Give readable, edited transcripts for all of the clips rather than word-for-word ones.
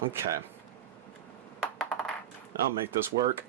Okay. I'll make this work.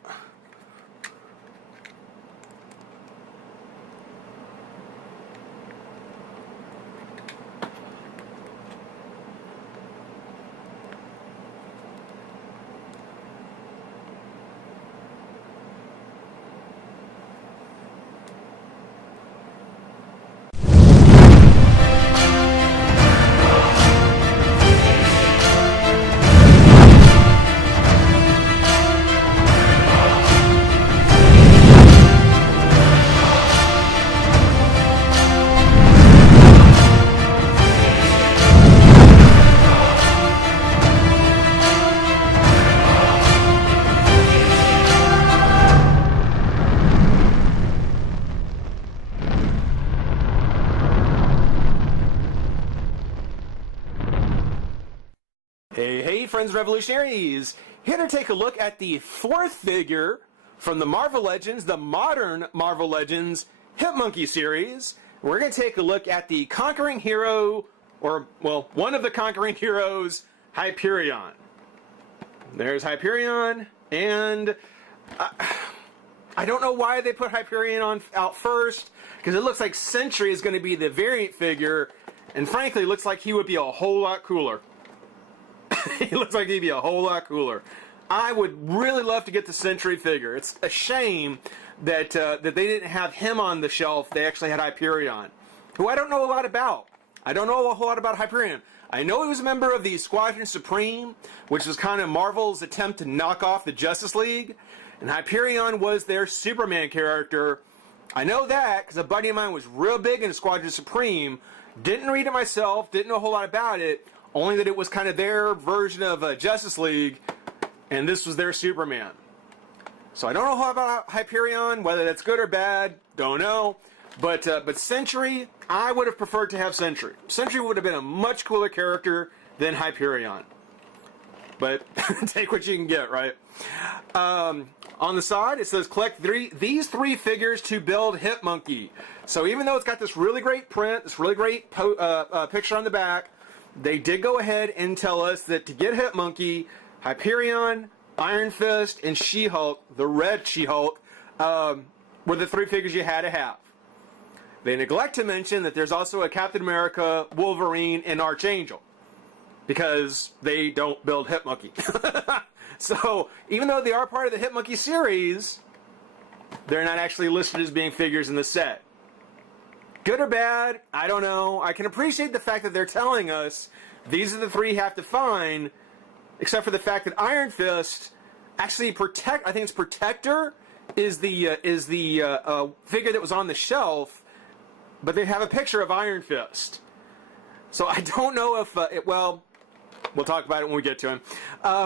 Hey, friends revolutionaries! Here to take a look at the fourth figure from the Marvel Legends, the modern Marvel Legends Hit-Monkey series. We're going to take a look at the conquering hero, or, well, one of the conquering heroes, Hyperion. There's Hyperion, and I don't know why they put Hyperion out first, because it looks like Sentry is going to be the variant figure, and frankly, it looks like he would be a whole lot cooler. He looks like he'd be a whole lot cooler. I would really love to get the Sentry figure. It's a shame that that they didn't have him on the shelf. They actually had Hyperion, who I don't know a lot about. I don't know a whole lot about Hyperion. I know he was a member of the Squadron Supreme, which was kind of Marvel's attempt to knock off the Justice League. And Hyperion was their Superman character. I know that because a buddy of mine was real big into Squadron Supreme. Didn't read it myself, didn't know a whole lot about it. Only that it was kind of their version of Justice League, and this was their Superman. So I don't know how about Hyperion, whether that's good or bad, don't know. But Sentry, I would have preferred to have Sentry. Sentry would have been a much cooler character than Hyperion. But take what you can get, right? On the side, it says collect these three figures to build Hit-Monkey. So even though it's got this really great print, this really great picture on the back, they did go ahead and tell us that to get Hit-Monkey, Hyperion, Iron Fist, and She-Hulk, the red She-Hulk, were the three figures you had to have. They neglect to mention that there's also a Captain America, Wolverine, and Archangel, because they don't build Hit-Monkey. So, even though they are part of the Hit-Monkey series, they're not actually listed as being figures in the set. Good or bad, I don't know. I can appreciate the fact that they're telling us these are the three you have to find, except for the fact that Iron Fist actually I think it's Protector is the figure that was on the shelf, but they have a picture of Iron Fist. So I don't know if well, we'll talk about it when we get to him.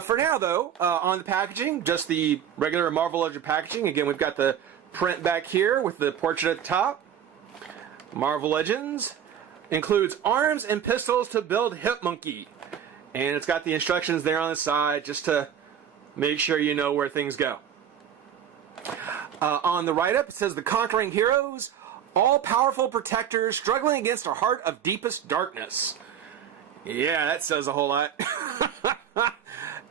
For now, though, on the packaging, just the regular Marvel Legends packaging. Again, we've got the print back here with the portrait at the top. Marvel Legends includes arms and pistols to build Hit-Monkey. And it's got the instructions there on the side just to make sure you know where things go. On the write-up, it says the conquering heroes, all-powerful protectors struggling against a heart of deepest darkness. Yeah, that says a whole lot.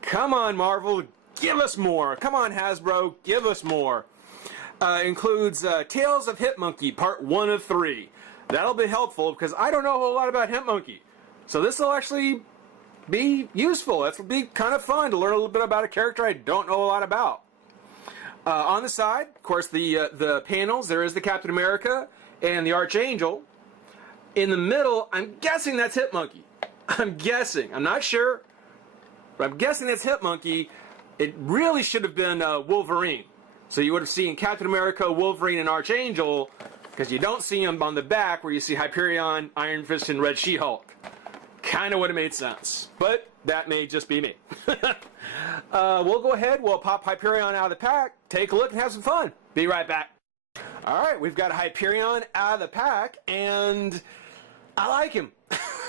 Come on, Marvel, give us more. Come on, Hasbro, give us more. Includes Tales of Hit-Monkey, part 1 of 3. That'll be helpful because I don't know a whole lot about Hit-Monkey. So this will actually be useful. It'll be kind of fun to learn a little bit about a character I don't know a lot about. On the side, of course, the panels, there is the Captain America and the Archangel. In the middle, I'm guessing that's Hit-Monkey. I'm guessing. I'm not sure, but I'm guessing that's Hit-Monkey. It really should have been Wolverine. So you would have seen Captain America, Wolverine, and Archangel, because you don't see them on the back where you see Hyperion, Iron Fist, and Red She-Hulk. Kind of would have made sense, but that may just be me. We'll go ahead, we'll pop Hyperion out of the pack, take a look, and have some fun. Be right back. Alright, we've got Hyperion out of the pack, and I like him.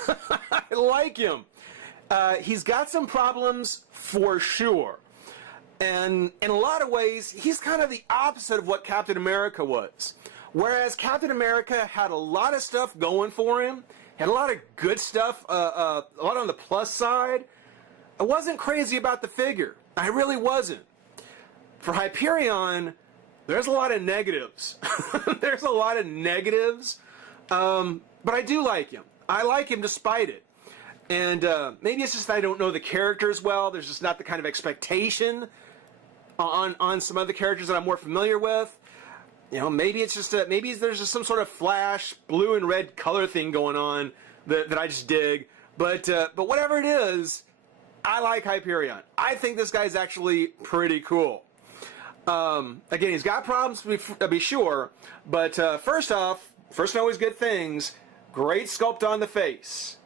I like him. He's got some problems for sure. And in a lot of ways, he's kind of the opposite of what Captain America was. Whereas Captain America had a lot of stuff going for him, had a lot of good stuff, a lot on the plus side, I wasn't crazy about the figure. I really wasn't. For Hyperion, there's a lot of negatives. There's a lot of negatives, but I do like him. I like him despite it. And maybe it's just that I don't know the characters well. There's just not the kind of expectation on some other characters that I'm more familiar with. You know, maybe it's just maybe there's just some sort of flash blue and red color thing going on that I just dig. But whatever it is, I like Hyperion. I think this guy's actually pretty cool. Again, he's got problems to be sure, but first off, first and always good things, great sculpt on the face.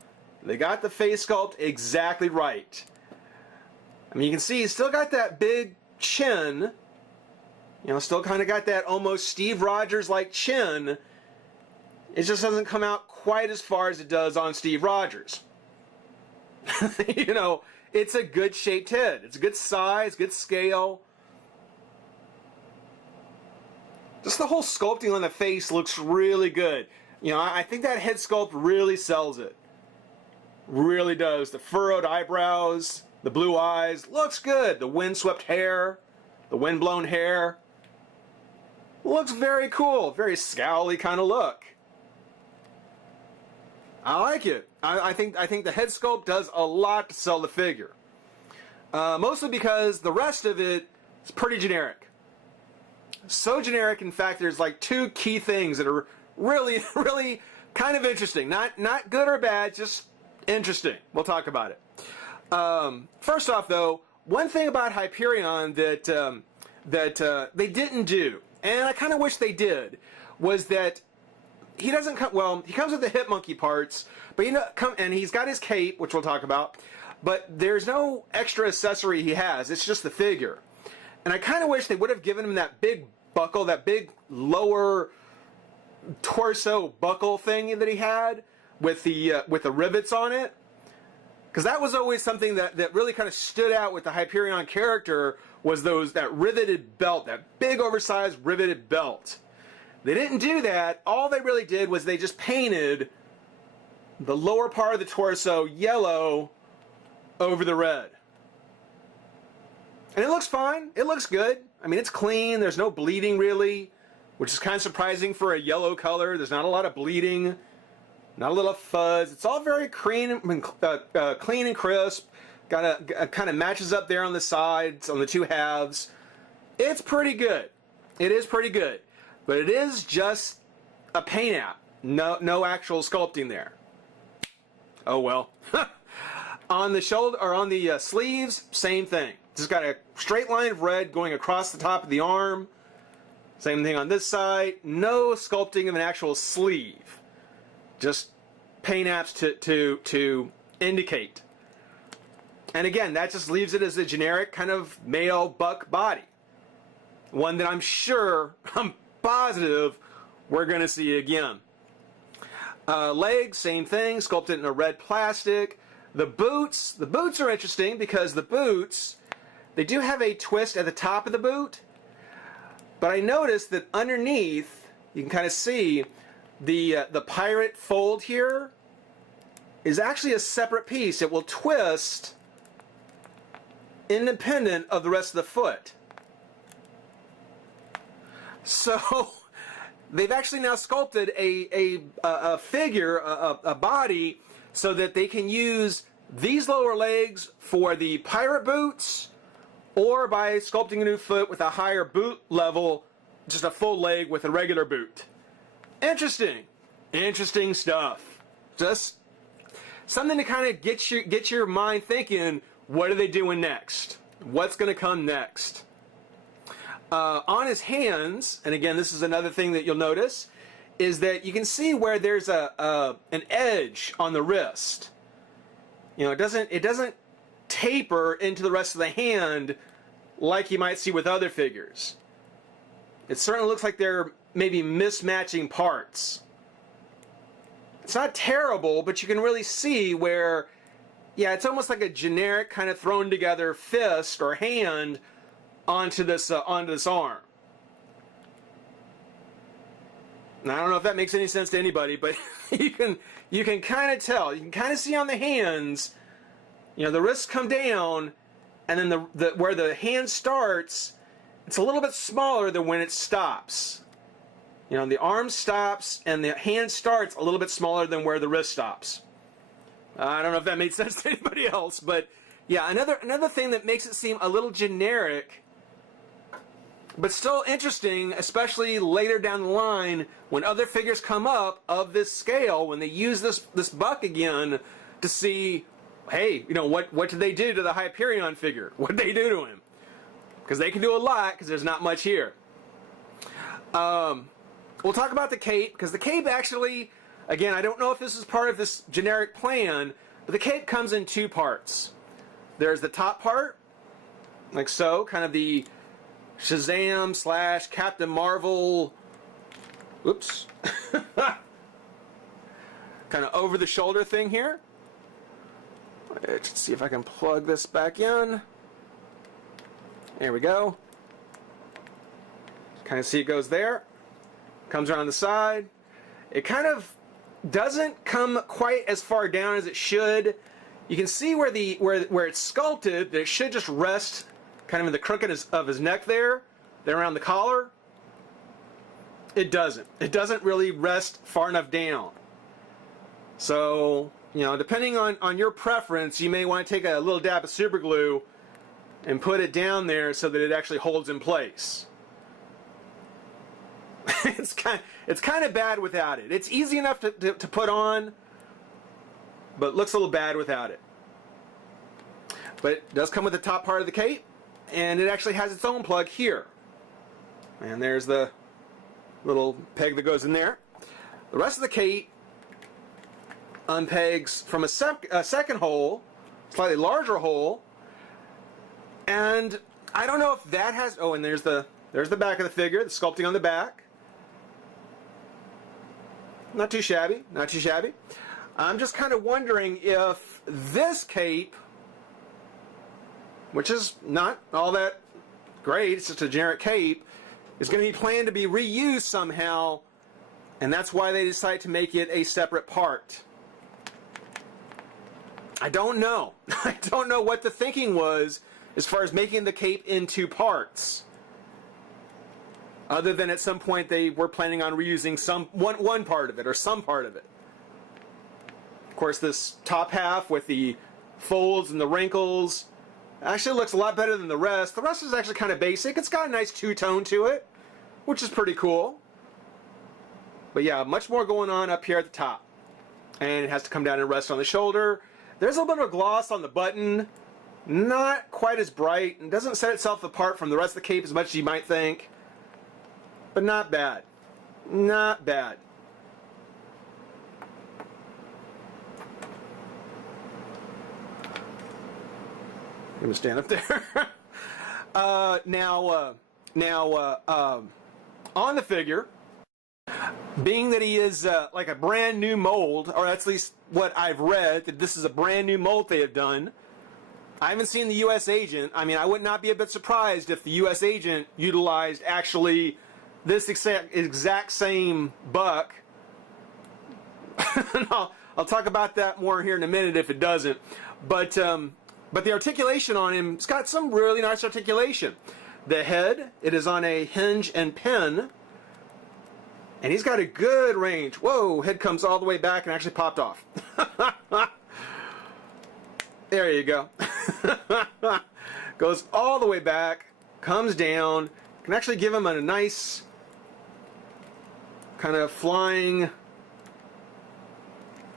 They got the face sculpt exactly right. I mean, you can see he's still got that big chin, you know, still kind of got that almost Steve Rogers-like chin. It just doesn't come out quite as far as it does on Steve Rogers. You know, it's a good shaped head. It's a good size, good scale. Just the whole sculpting on the face looks really good. You know, I think that head sculpt really sells it. Really does. The furrowed eyebrows, the blue eyes, looks good. The windswept hair, the windblown hair. Looks very cool. Very scowly kind of look. I like it. I think the head sculpt does a lot to sell the figure. Mostly because the rest of it is pretty generic. So generic, in fact, there's like two key things that are really, really kind of interesting. Not good or bad, just interesting. We'll talk about it. First off, though, one thing about Hyperion that they didn't do, and I kind of wish they did, was that he doesn't come. Well, he comes with the hip monkey parts, but and he's got his cape, which we'll talk about. But there's no extra accessory he has. It's just the figure. And I kind of wish they would have given him that big buckle, that big lower torso buckle thing that he had with the rivets on it. Because that was always something that really kind of stood out with the Hyperion character, was that riveted belt, that big oversized riveted belt. They didn't do that. All they really did was they just painted the lower part of the torso yellow over the red. And it looks fine. It looks good. I mean, it's clean. There's no bleeding really, which is kind of surprising for a yellow color. There's not a lot of bleeding, not a little fuzz. It's all very clean and crisp. Kind of matches up there on the sides, on the two halves. It's pretty good. It is pretty good. But it is just a paint app. No actual sculpting there. Oh well. On the shoulder or on the sleeves, same thing. Just got a straight line of red going across the top of the arm. Same thing on this side. No sculpting of an actual sleeve. Just paint apps to indicate. And again, that just leaves it as a generic kind of male buck body. One that I'm positive we're going to see again. Legs, same thing, sculpted in a red plastic. The boots are interesting because the boots, they do have a twist at the top of the boot, but I noticed that underneath, you can kind of see the pirate fold here is actually a separate piece. It will twist independent of the rest of the foot. So they've actually now sculpted a figure, a body, so that they can use these lower legs for the pirate boots, or by sculpting a new foot with a higher boot level, just a full leg with a regular boot. Interesting. Interesting stuff. Just something to kind of get your mind thinking, what are they doing next? What's going to come next? On his hands, and again, this is another thing that you'll notice, is that you can see where there's an edge on the wrist. You know, it doesn't taper into the rest of the hand like you might see with other figures. It certainly looks like they're maybe mismatching parts. It's not terrible, but you can really see where, yeah, it's almost like a generic kind of thrown together fist or hand onto this arm. Now, I don't know if that makes any sense to anybody, but you can kind of tell. You can kind of see on the hands, You know, the wrists come down, and then where the hand starts, it's a little bit smaller than when it stops. You know, the arm stops and the hand starts a little bit smaller than where the wrist stops. I don't know if that made sense to anybody else, but yeah, another thing that makes it seem a little generic, but still interesting, especially later down the line when other figures come up of this scale, when they use this buck again to see, hey, you know, what did they do to the Hyperion figure? What did they do to him? Because they can do a lot, because there's not much here. We'll talk about the cape, because the cape actually, again, I don't know if this is part of this generic plan, but the cape comes in two parts. There's the top part, like so, kind of the Shazam / Captain Marvel, oops, kind of over the shoulder thing here. Let's see if I can plug this back in. There we go. Kind of see it goes there. Comes around the side. It kind of doesn't come quite as far down as it should. You can see where it's sculpted that it should just rest kind of in the crook of his neck there around the collar. It doesn't. It doesn't really rest far enough down. So, you know, depending on your preference, you may want to take a little dab of super glue and put it down there so that it actually holds in place. It's kind of bad without it. It's easy enough to put on, but looks a little bad without it. But it does come with the top part of the cape, and it actually has its own plug here. And there's the little peg that goes in there. The rest of the cape unpegs from a second hole, slightly larger hole, and I don't know if that has, oh, and there's the back of the figure, the sculpting on the back. Not too shabby, not too shabby. I'm just kind of wondering if this cape, which is not all that great, it's just a generic cape, is going to be planned to be reused somehow, and that's why they decided to make it a separate part. I don't know. I don't know what the thinking was as far as making the cape into parts. Other than at some point they were planning on reusing one part of it or some part of it. Of course, this top half with the folds and the wrinkles actually looks a lot better than the rest. The rest is actually kind of basic. It's got a nice two-tone to it, which is pretty cool. But yeah, much more going on up here at the top. And it has to come down and rest on the shoulder. There's a little bit of a gloss on the button. Not quite as bright. It doesn't set itself apart from the rest of the cape as much as you might think. But not bad. Not bad. I'm going to stand up there. On the figure, being that he is like a brand new mold, or that's at least what I've read, that this is a brand new mold they have done. I haven't seen the U.S. agent. I mean, I would not be a bit surprised if the U.S. agent utilized actually this exact same buck. I'll talk about that more here in a minute if it doesn't. But the articulation on him, it's got some really nice articulation. The head, it is on a hinge and pin. And he's got a good range. Whoa, head comes all the way back and actually popped off. There you go. Goes all the way back, comes down, can actually give him a nice kind of flying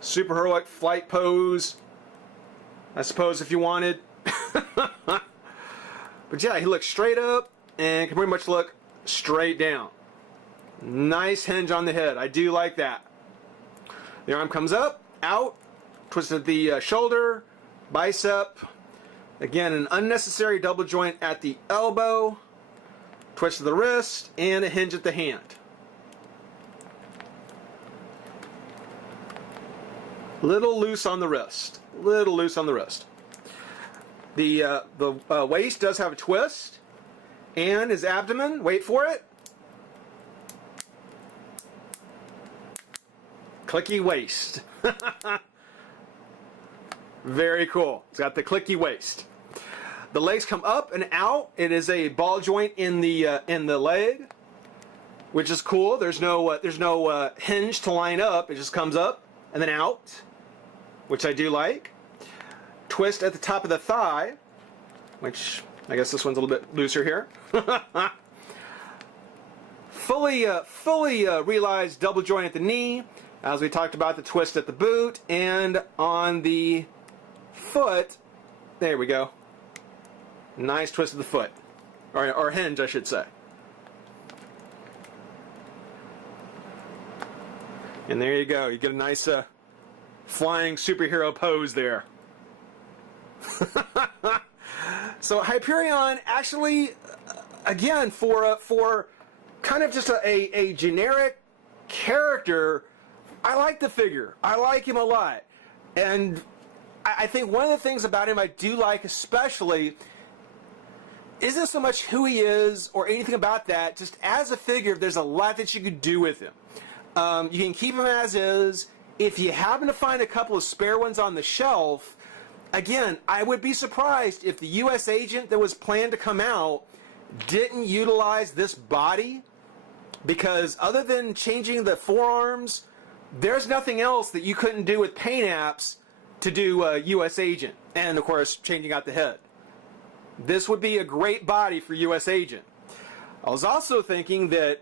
superheroic flight pose, I suppose, if you wanted. But yeah, he looks straight up and can pretty much look straight down. Nice hinge on the head. I do like that. The arm comes up, out, twisted the shoulder, bicep. Again, an unnecessary double joint at the elbow, twist of the wrist, and a hinge at the hand. Little loose on the wrist. Little loose on the wrist. The waist does have a twist, and his abdomen, wait for it, clicky waist. Very cool. It's got the clicky waist. The legs come up and out. It is a ball joint in the leg, which is cool. There's no hinge to line up. It just comes up and then out, which I do like. Twist at the top of the thigh, which I guess this one's a little bit looser here. fully realized double joint at the knee, as we talked about, the twist at the boot, and on the foot, there we go. Nice twist of the foot, or hinge, I should say. And there you go. You get a nice flying superhero pose there. So Hyperion actually, again, for kind of just a generic character, I like the figure. I like him a lot. And I think one of the things about him I do like especially isn't so much who he is or anything about that. Just as a figure, there's a lot that you could do with him. You can keep him as is. If you happen to find a couple of spare ones on the shelf, again, I would be surprised if the U.S. agent that was planned to come out didn't utilize this body, because other than changing the forearms, there's nothing else that you couldn't do with paint apps to do U.S. agent, and of course changing out the head. This would be a great body for U.S. agent. I was also thinking that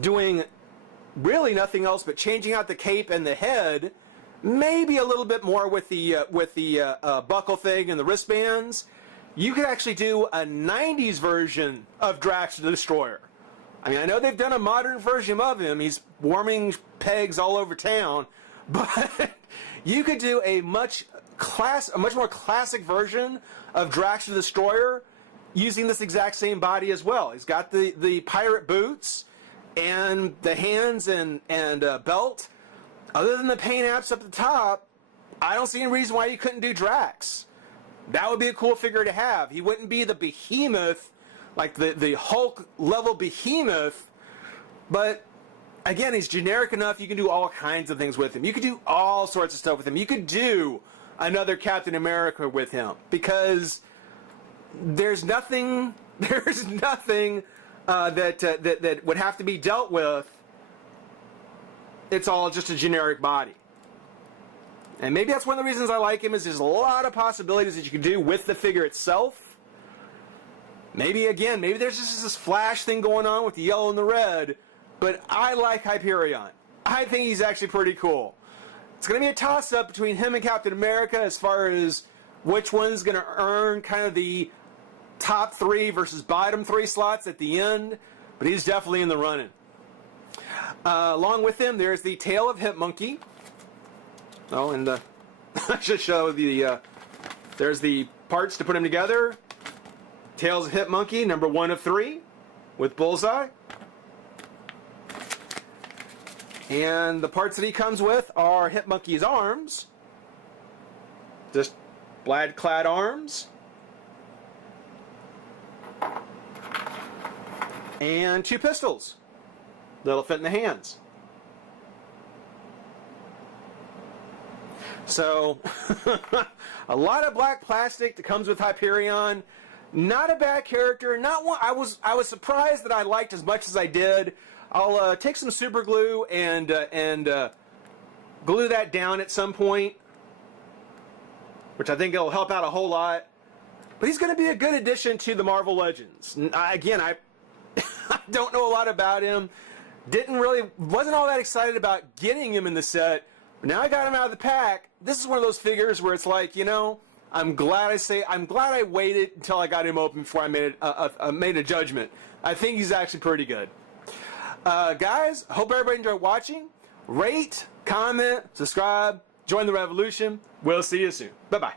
doing really nothing else but changing out the cape and the head, maybe a little bit more with the buckle thing and the wristbands, you could actually do a 90s version of Drax the Destroyer. I mean, I know they've done a modern version of him. He's warming pegs all over town, but you could do a much more classic version of Drax the Destroyer using this exact same body as well. He's got the pirate boots and the hands and belt. Other than the paint apps up the top, I don't see any reason why you couldn't do Drax. That would be a cool figure to have. He wouldn't be the behemoth, like the Hulk level behemoth, but again, he's generic enough you can do all kinds of things with him. You could do all sorts of stuff with him. You could do another Captain America with him, because there's nothing that would have to be dealt with. It's all just a generic body. And maybe that's one of the reasons I like him, is there's a lot of possibilities that you can do with the figure itself. Maybe there's just this flash thing going on with the yellow and the red, but I like Hyperion. I think he's actually pretty cool. It's going to be a toss-up between him and Captain America as far as which one's going to earn kind of the top 3 versus bottom 3 slots at the end, but he's definitely in the running. Along with him, there's the tail of Hip Monkey. Oh, and I should show there's the parts to put him together. Tails of Hip Monkey, number 1 of 3, with Bullseye. And the parts that he comes with are Hip Monkey's arms. Just plaid-clad arms. And 2 pistols that'll fit in the hands. So, a lot of black plastic that comes with Hyperion. Not a bad character. Not one I was surprised that I liked as much as I did. I'll take some super glue and glue that down at some point, which I think it'll help out a whole lot. But he's going to be a good addition to the Marvel Legends. Again, I don't know a lot about him. Wasn't all that excited about getting him in the set. But now I got him out of the pack. This is one of those figures where it's like, I'm glad I waited until I got him open before I made a judgment. I think he's actually pretty good. Guys, hope everybody enjoyed watching. Rate, comment, subscribe, join the revolution. We'll see you soon. Bye-bye.